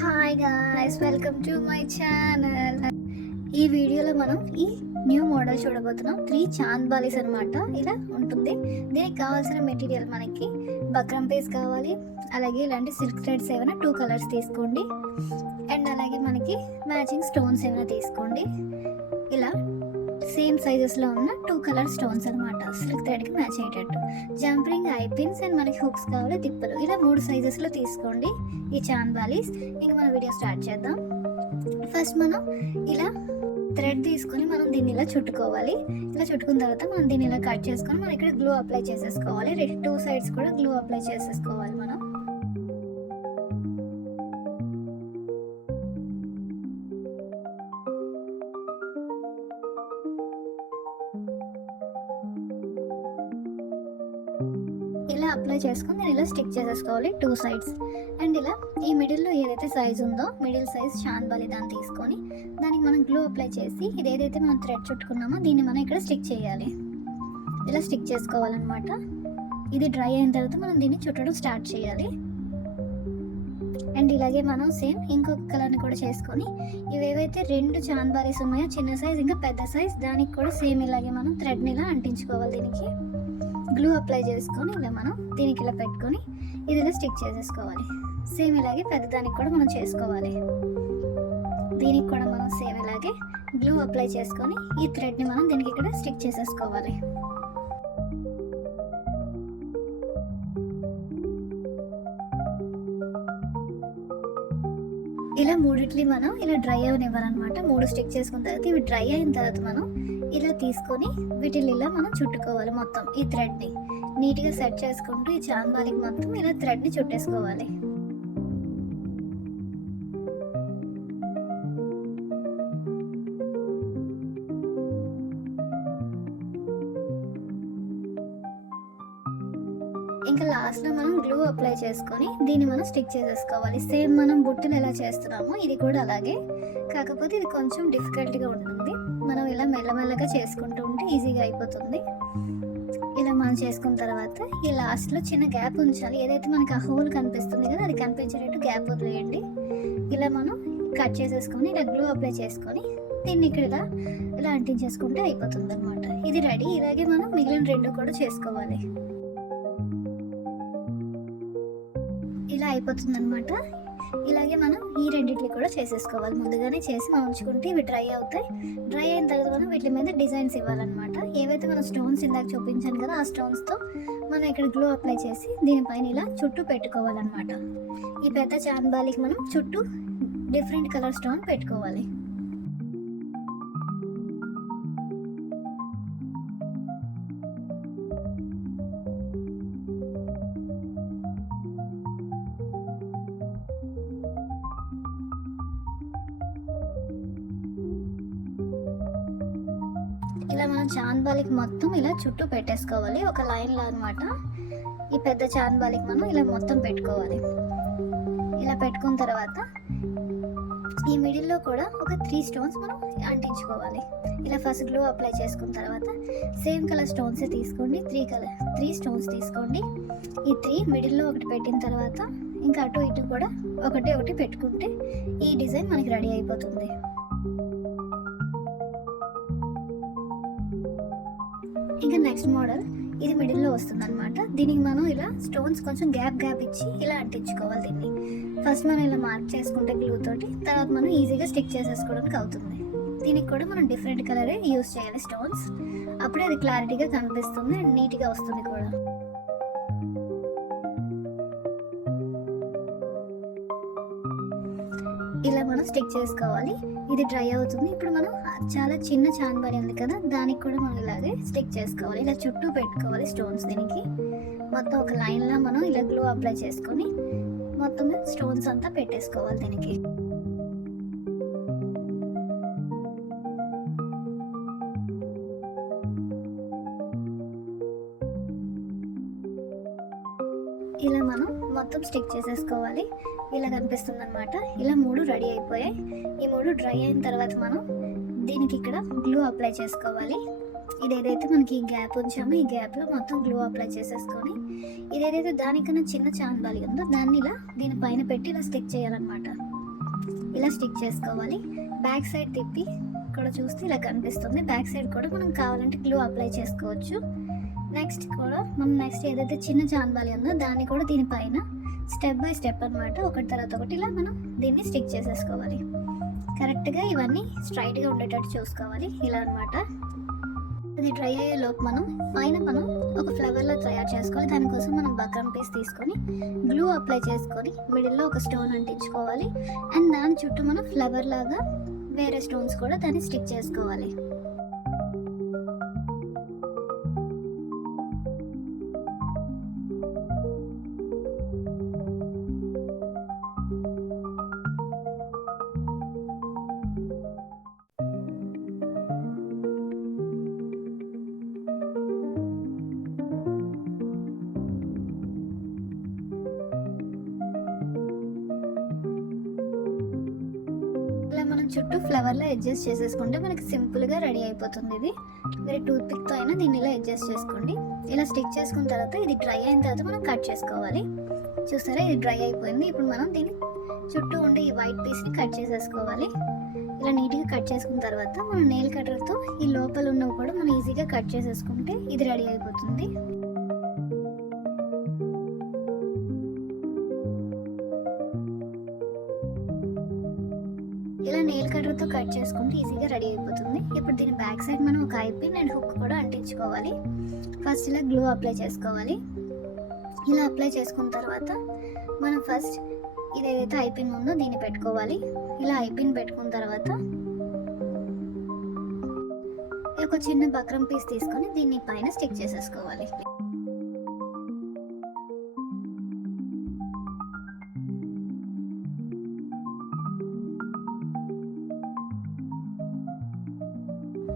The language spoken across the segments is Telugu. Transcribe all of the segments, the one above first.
Hi guys, welcome to my channel. ఈ వీడియోలో మనం ఈ న్యూ మోడల్ చూడబోతున్నాం. 3 చాంద్ బాలీస్ అనమాట. ఇలా ఉంటుంది. దీనికి కావాల్సిన మెటీరియల్ మనకి బక్రం పీస్ కావాలి, అలాగే ఇలాంటి సిల్క్ థ్రెడ్స్ ఏమైనా 2 కలర్స్ తీసుకోండి, అండ్ అలాగే మనకి మ్యాచింగ్ స్టోన్స్ ఏమైనా తీసుకోండి. ఇలా సేమ్ సైజెస్లో ఉన్న 2 కలర్ స్టోన్స్ అనమాట, సిల్క్ థ్రెడ్కి మ్యాచ్ అయ్యేటట్టు. జంపరింగ్ ఐ పిన్స్ అండ్ మనకి హుక్స్ కావాలి, తిప్పలు. ఇలా 3 సైజెస్లో తీసుకోండి ఈ చాంద్ బాలీస్. ఇంక మన వీడియో స్టార్ట్ చేద్దాం. ఫస్ట్ మనం ఇలా థ్రెడ్ తీసుకొని మనం దీన్ని ఇలా చుట్టుకోవాలి. ఇలా చుట్టుకున్న తర్వాత మనం దీన్ని ఇలా కట్ చేసుకొని మనం ఇక్కడ గ్లూ అప్లై చేసేసుకోవాలి. 2 సైడ్స్ కూడా గ్లూ అప్లై చేసేసుకోవాలి మనం. ఇలా అప్లై చేసుకొని నేను ఇలా స్టిక్ చేసేసుకోవాలి 2 సైడ్స్. అండ్ ఇలా ఈ మిడిల్లో ఏదైతే సైజ్ ఉందో మిడిల్ సైజ్ చాంద్ బాలి దాన్ని తీసుకొని దానికి మనం గ్లూ అప్లై చేసి ఇది ఏదైతే మనం థ్రెడ్ చుట్టుకున్నామో దీన్ని మనం ఇక్కడ స్టిక్ చేయాలి. ఇలా స్టిక్ చేసుకోవాలన్నమాట. ఇది డ్రై అయిన తర్వాత మనం దీన్ని చుట్టడం స్టార్ట్ చేయాలి. అండ్ ఇలాగే మనం సేమ్ ఇంకొక కలర్ని కూడా చేసుకొని ఇవేవైతే 2 చాంద్ బాలీస్ ఉన్నాయో, చిన్న సైజ్ ఇంకా పెద్ద సైజ్, దానికి కూడా సేమ్ ఇలాగే మనం థ్రెడ్ని ఇలా అంటించుకోవాలి. దీనికి గ్లూ అప్లై చేసుకొని ఇలా మనం దీనికి ఇలా పెట్టుకొని ఇది ఇలా స్టిక్ చేసేసుకోవాలి. సేమ్ ఇలాగే పెద్దదానికి కూడా మనం చేసుకోవాలి. దీనికి కూడా మనం సేమ్ ఇలాగే గ్లూ అప్లై చేసుకొని ఈ థ్రెడ్ని మనం దీనికి ఇక్కడ స్టిక్ చేసేసుకోవాలి. ఇలా మూడిట్లి మనం ఇలా డ్రై అవనివ్వాలన్నమాట. 3 స్టిక్ చేసుకున్న తర్వాత ఇవి డ్రై అయిన తర్వాత మనం ఇలా తీసుకొని వీటిని ఇలా మనం చుట్టుకోవాలి. మొత్తం ఈ థ్రెడ్ని నీట్గా సెట్ చేసుకుంటూ ఈ చాంద్ బాలికి మొత్తం ఇలా థ్రెడ్ని చుట్టేసుకోవాలి. ఇంకా లాస్ట్లో మనం గ్లూ అప్లై చేసుకొని దీన్ని మనం స్టిక్ చేసేసుకోవాలి. సేమ్ మనం బుట్టలు ఎలా చేస్తున్నామో ఇది కూడా అలాగే, కాకపోతే ఇది కొంచెం డిఫికల్ట్గా ఉంటుంది. మనం ఇలా మెల్లమెల్లగా చేసుకుంటూ ఉంటే ఈజీగా అయిపోతుంది. ఇలా మనం చేసుకున్న తర్వాత ఈ లాస్ట్లో చిన్న గ్యాప్ ఉంచాలి. ఏదైతే మనకి ఆ హోల్ కనిపిస్తుంది కదా, అది కనిపించేటట్టు గ్యాప్ వదిలేయండి. ఇలా మనం కట్ చేసేసుకొని ఇలా గ్లూ అప్లై చేసుకొని దీన్ని ఇక్కడ ఇలా అంటించేసుకుంటే అయిపోతుంది అనమాట. ఇది రెడీ. ఇలాగే మనం మిగిలిన 2 కూడా చేసుకోవాలి. ఇలా అయిపోతుంది అనమాట. ఇలాగే మనం ఈ 2 కూడా చేసేసుకోవాలి. ముందుగానే చేసి మనం ఉంచుకుంటే ఇవి డ్రై అవుతాయి. డ్రై అయిన తర్వాత మనం వీటి మీద డిజైన్స్ ఇవ్వాలన్నమాట. ఏవైతే మనం స్టోన్స్ ఇందాక చూపించాను కదా, ఆ స్టోన్స్తో మనం ఇక్కడ గ్లూ అప్లై చేసి దీనిపైన ఇలా చుట్టూ పెట్టుకోవాలన్నమాట. ఈ పెద్ద చాంద్ బాలికి మనం చుట్టూ డిఫరెంట్ కలర్ స్టోన్ పెట్టుకోవాలి. ఇలా మనం చాంద్ బాలికి మొత్తం ఇలా చుట్టూ పెట్టేసుకోవాలి, ఒక లైన్లో అనమాట. ఈ పెద్ద చాంద్ బాలికి మనం ఇలా మొత్తం పెట్టుకోవాలి. ఇలా పెట్టుకున్న తర్వాత ఈ మిడిల్లో కూడా ఒక 3 స్టోన్స్ మనం అంటించుకోవాలి. ఇలా ఫస్ట్ గ్లూ అప్లై చేసుకున్న తర్వాత సేమ్ కలర్ స్టోన్స్ తీసుకోండి. 3 స్టోన్స్ తీసుకోండి. ఈ 3 మిడిల్లో ఒకటి పెట్టిన తర్వాత ఇంకా అటు ఇటు కూడా ఒకటి పెట్టుకుంటే ఈ డిజైన్ మనకి రెడీ అయిపోతుంది. ఇంకా నెక్స్ట్ మోడల్ ఇది మిడిల్లో వస్తుంది అనమాట. దీనికి మనం ఇలా స్టోన్స్ కొంచెం గ్యాప్ ఇచ్చి ఇలా అంటించుకోవాలి. దీన్ని ఫస్ట్ మనం ఇలా మార్క్ చేసుకుంటే గ్లూ తోటి, తర్వాత మనం ఈజీగా స్టిక్ చేసేసుకోవడానికి అవుతుంది. దీనికి కూడా మనం డిఫరెంట్ కలరే యూజ్ చేయాలి స్టోన్స్, అప్పుడే అది క్లారిటీగా కనిపిస్తుంది అండ్ నీట్గా వస్తుంది కూడా. ఇలా మనం స్టిక్ చేసుకోవాలి. ఇది డ్రై అవుతుంది. ఇప్పుడు మనం చాలా చిన్న చాంద్ బాలి ఉంది కదా, దానికి కూడా మనం ఇలాగే స్టిక్ చేసుకోవాలి. ఇలా చుట్టూ పెట్టుకోవాలి స్టోన్స్. దీనికి మొత్తం ఒక లైన్లో మనం ఇలా గ్లూ అప్లై చేసుకొని మొత్తం స్టోన్స్ అంతా పెట్టేసుకోవాలి దీనికి. ఇలా మనం మొత్తం స్టిక్ చేసేసుకోవాలి. ఇలా కనిపిస్తుంది అనమాట. ఇలా 3 రెడీ అయిపోయాయి. ఈ 3 డ్రై అయిన తర్వాత మనం దీనికి ఇక్కడ గ్లూ అప్లై చేసుకోవాలి. ఇదేదైతే మనకి గ్యాప్ ఉంచామో ఈ గ్యాప్లో మొత్తం గ్లూ అప్లై చేసేసుకొని ఇదేదైతే దానికన్నా చిన్న చాంద్ బాలి ఉందో దాన్ని ఇలా దీనిపైన పెట్టి ఇలా స్టిక్ చేయాలన్నమాట. ఇలా స్టిక్ చేసుకోవాలి. బ్యాక్ సైడ్ తిప్పి ఇక్కడ చూస్తే ఇలా కనిపిస్తుంది. బ్యాక్ సైడ్ కూడా మనం కావాలంటే గ్లూ అప్లై చేసుకోవచ్చు. నెక్స్ట్ ఏదైతే చిన్న చాన్బాలి ఉందో దాన్ని కూడా దీనిపైన స్టెప్ బై స్టెప్ అనమాట, ఒకటి తర్వాత ఒకటి ఇలా మనం దీన్ని స్టిక్ చేసేసుకోవాలి. కరెక్ట్గా ఇవన్నీ స్ట్రైట్గా ఉండేటట్టు చూసుకోవాలి. ఇలా అనమాట. అది డ్రై అయ్యే లోపు మనం ఒక ఫ్లవర్లా తయారు చేసుకోవాలి. దానికోసం మనం బక్రం పీస్ తీసుకొని గ్లూ అప్లై చేసుకొని మిడిల్లో ఒక స్టోన్ అంటించుకోవాలి. అండ్ దాని చుట్టూ మనం ఫ్లవర్ లాగా వేరే స్టోన్స్ కూడా దాన్ని స్టిక్ చేసుకోవాలి. మనం చుట్టూ ఫ్లవర్లో అడ్జస్ట్ చేసేసుకుంటే మనకి సింపుల్గా రెడీ అయిపోతుంది. ఇది మీరు టూత్ పిక్తో అయినా దీన్ని ఇలా అడ్జస్ట్ చేసుకోండి. ఇలా స్టిక్ చేసుకున్న తర్వాత ఇది డ్రై అయిన తర్వాత మనం కట్ చేసుకోవాలి. చూసారా, ఇది డ్రై అయిపోయింది. ఇప్పుడు మనం దీన్ని చుట్టూ ఉండే ఈ వైట్ పీస్ని కట్ చేసేసుకోవాలి. ఇలా నీట్గా కట్ చేసుకున్న తర్వాత మనం నెయిల్ కట్టర్తో ఈ లోపల ఉన్నవి కూడా మనం ఈజీగా కట్ చేసేసుకుంటే ఇది రెడీ అయిపోతుంది. ఇలా నెయిల్ కట్టర్తో కట్ చేసుకుంటే ఈజీగా రెడీ అయిపోతుంది. ఇప్పుడు దీని బ్యాక్ సైడ్ మనం ఒక ఐపిన్ అండ్ హుక్ కూడా అంటించుకోవాలి. ఫస్ట్ ఇలా గ్లూ అప్లై చేసుకోవాలి. ఇలా అప్లై చేసుకున్న తర్వాత మనం ఫస్ట్ ఇది ఏదైతే ఐపిన్ ఉందో దీన్ని పెట్టుకోవాలి. ఇలా ఐపిన్ పెట్టుకున్న తర్వాత ఒక చిన్న బక్రం పీస్ తీసుకొని దీన్ని పైన స్టిక్ చేసేసుకోవాలి.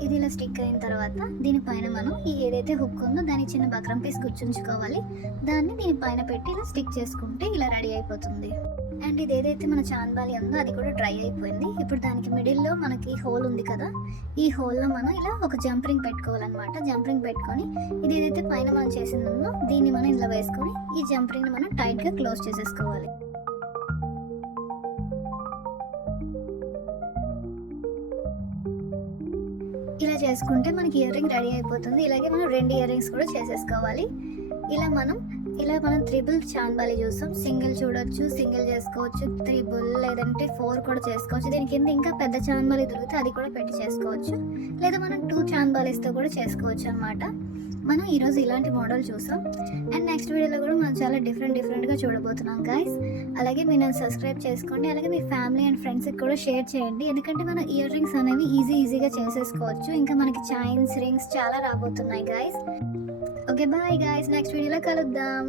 ఇది ఇలా స్టిక్ అయిన తర్వాత దీనిపైన మనం ఈ ఏదైతే హుక్ ఉందో దాని చిన్న బక్రం పీస్ గుర్తుంచుకోవాలి. దాన్ని దీనిపైన పెట్టి ఇలా స్టిక్ చేసుకుంటే ఇలా రెడీ అయిపోతుంది. అండ్ ఇది ఏదైతే మన చాన్బాలి ఉందో అది కూడా డ్రై అయిపోయింది. ఇప్పుడు దానికి మిడిల్లో మనకి హోల్ ఉంది కదా, ఈ హోల్లో మనం ఇలా ఒక జంపరింగ్ పెట్టుకోవాలన్నమాట. జంపరింగ్ పెట్టుకొని ఇది ఏదైతే పైన మనం చేసిందో దీన్ని మనం ఇలా వేసుకొని ఈ జంపరింగ్ని మనం టైట్గా క్లోజ్ చేసేసుకోవాలి. ఇలా చేసుకుంటే మనకి ఇయర్ రింగ్ రెడీ అయిపోతుంది. ఇలాగే మనం 2 ఇయర్ రింగ్స్ కూడా చేసేసుకోవాలి. ఇలా మనం త్రిబుల్ చాన్బాలి చూస్తాం. సింగిల్ చూడొచ్చు, సింగిల్ చేసుకోవచ్చు, త్రిబుల్ లేదంటే 4 కూడా చేసుకోవచ్చు. దీని కింద ఇంకా పెద్ద చాన్బాలి దొరికితే అది కూడా పెట్టి చేసుకోవచ్చు, లేదా మనం 2 చాన్బాలీస్తో కూడా చేసుకోవచ్చు అనమాట. మనం ఈరోజు ఇలాంటి మోడల్ చూసాం. అండ్ నెక్స్ట్ వీడియోలో కూడా మనం చాలా డిఫరెంట్గా చూడబోతున్నాం గైస్. అలాగే మీరు నన్ను సబ్స్క్రైబ్ చేసుకోండి. అలాగే మీ ఫ్యామిలీ అండ్ ఫ్రెండ్స్కి కూడా షేర్ చేయండి. ఎందుకంటే మనం ఇయర్ రింగ్స్ అనేవి ఈజీగా చేసేసుకోవచ్చు. ఇంకా మనకి చైన్స్, రింగ్స్ చాలా రాబోతున్నాయి guys. Okay bye guys, next వీడియోలో కలుద్దాం.